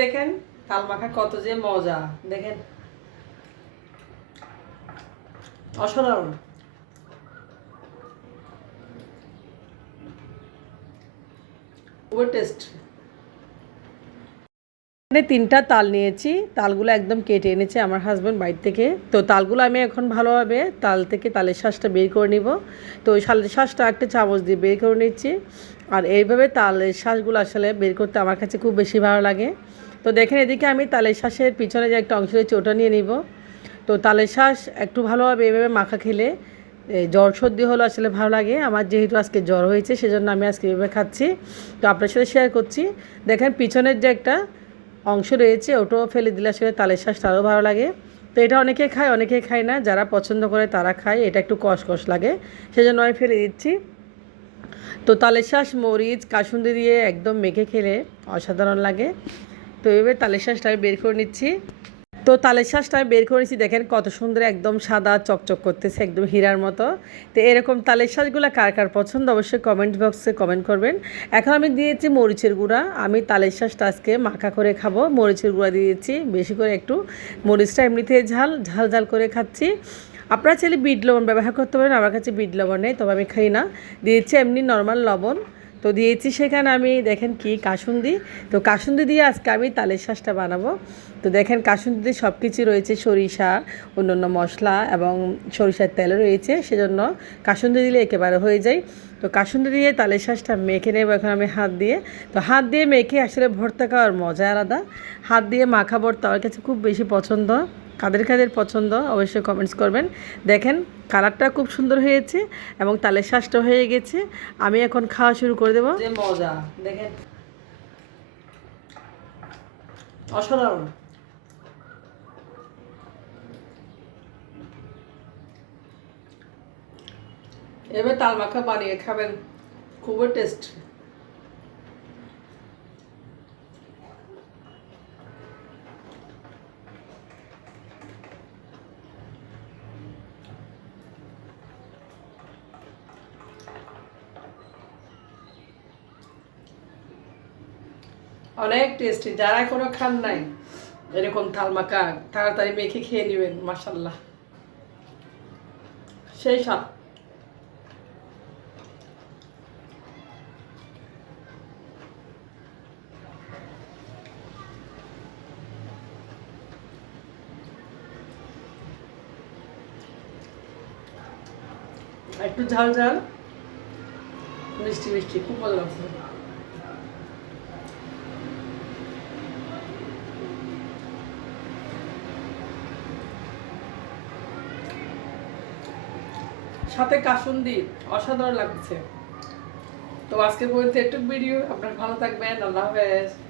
দেখেন তাল মাখা কত যে মজা। দেখেন। অসাধারণ। তিনটা তাল নিয়েছি। তালগুলো একদম কেটে এনেছে আমার হাজব্যান্ড বাইর থেকে। তো তালগুলো আমি এখন ভালোভাবে তাল থেকে তালের শ্বাসটা বের করে নিব। তো ওই শালের শ্বাসটা একটা চামচ দিয়ে বের করে নিচ্ছি। আর এইভাবে তালের শ্বাসগুলো আসলে বের করতে আমার কাছে খুব বেশি ভালো লাগে। তো দেখেন এদিকে আমি তালের শ্বাসের পিছনে যে একটা অংশ রয়েছে, ওটা নিয়ে নিব। তো তালের শ্বাস একটু ভালোভাবে এভাবে মাখা খেলে। জ্বর সর্দি হলো আসলে ভালো লাগে। আমার যেহেতু আজকে জ্বর হয়েছে, সেজন্য আমি আজকে এভাবে খাচ্ছি। তো আপনার সাথে শেয়ার করছি। দেখেন পিছনের যে একটা অংশ রয়েছে, ওটাও ফেলে দিলে আসলে তালের শ্বাসটা আরও ভালো লাগে। তো এটা অনেকে খায় অনেকে খায় না। যারা পছন্দ করে তারা খায়, এটা একটু কষ কষ লাগে। সেজন্য আমি ফেলে দিচ্ছি। তো তালের শ্বাস মরিচ, কাসুন্দি দিয়ে একদম মেখে খেলে অসাধারণ লাগে। তো এভাবে তালের শ্বাসটা আমি বের করে নিচ্ছি। তো তালের শ্বাসটা আমি বের করে নিচ্ছি, দেখেন কত সুন্দর একদম সাদা চকচক করতেছে, একদম হীরার মতো। তো এরকম তালের শ্বাসগুলো কার কার পছন্দ অবশ্যই কমেন্ট বক্সে কমেন্ট করবেন। এখন আমি দিয়েছি মরিচের গুঁড়া। আমি তালের শ্বাসটা আজকে মাখা করে খাব। মরিচের গুঁড়া দিয়েছি বেশি করে একটু মরিচটা এমনিতে ঝাল ঝাল ঝাল করে খাচ্ছি। আপনারা চাইলে বিট লবণ ব্যবহার করতে পারেন, আমার কাছে বিট লবণ নেই, তবে আমি খাই না। দিয়েছি এমনি নর্মাল লবণ। তো দিয়েছি সেখানে আমি, দেখেন কি কাসুন্দি। তো কাসুন্দি দিয়ে আজকে আমি তালের শ্বাসটা বানাবো। তো দেখেন কাসুন্দিতে সব কিছু রয়েছে, সরিষা, অন্যান্য মশলা এবং সরিষার তেলও রয়েছে, সেজন্য কাসুন্দি দিলে একেবারে হয়ে যায়। তো কাসুন্দি দিয়ে তালের শ্বাসটা মেখে নেব এখন আমি হাত দিয়ে। তো হাত দিয়ে মেখে আসলে ভর্তা খাওয়ার মজা আলাদা। হাত দিয়ে মাখা ভর্তা আমার কাছে খুব বেশি পছন্দ। কাদের কাদের পছন্দ অবশ্যই কমেন্টস করবেন। দেখেন কালারটা খুব সুন্দর হয়েছে এবং তালের শ্বাসটা হয়ে গেছে। আমি এখন খাওয়া শুরু করে দেবো। দেখেন। অসাধারণ। এবার তাল মাখা বানিয়ে খাবেন। খুবই টেস্ট অনেক টেস্টি যারা এখনও খান নাই, এরকম থাল মাখা, তাড়াতাড়ি মেখে খেয়ে নেবেন মাসাল্লাহ সেই সব একটু ঝাল ঝাল, মিষ্টি মিষ্টি, খুব ভালো লাগছে। সাথে কাসুন্দি অসাধারণ লাগছে। তো আজকে পর্যন্ত একটু ভিডিও। আপনার ভালো থাকবেন। আল্লাহ হাফেজ।